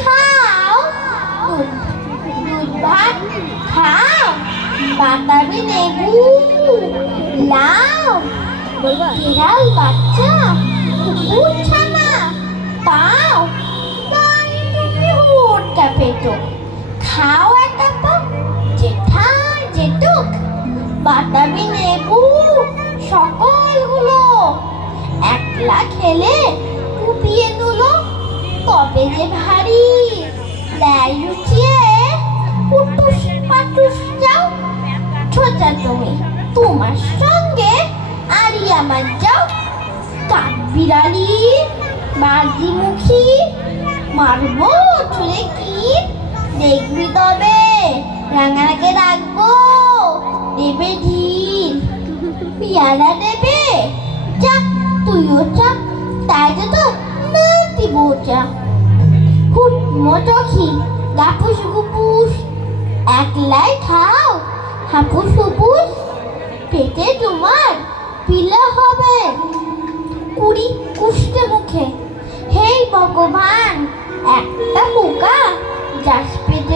খাও। দুধ ভাত খাও। বাতাবি লেবু বিড়াল বাচ্চা কুকুর ছানা তাই তুমি পেটো খাও একটা পাও জেঠা জেঠুক। বাতাবি লেবু সকলগুলো একলা খেলে কুপিয়ে তবে যে ভারী। লাই লুচিয়ে পুটুস পাটুস যাও। ছোটা তুমি তোমার সঙ্গে আরি আমার যাও। কাঠ বিড়ালি বাজি মুখী, মারবো চুলে কি? দেখবি তবে, রাঙাকে রাখব। দেবে ঢিল, পিয়ারা দেবে। যাক, তুইও চাক তাই তো তো নাতি বোচা হুট মটকি গাপুস একলাই খাও। হাপুস হুপুস পেটে তোমার পিলা হবে। কুড়ি কুষ্টে মুখে। হেই ভগবান, একটা পোকা যাস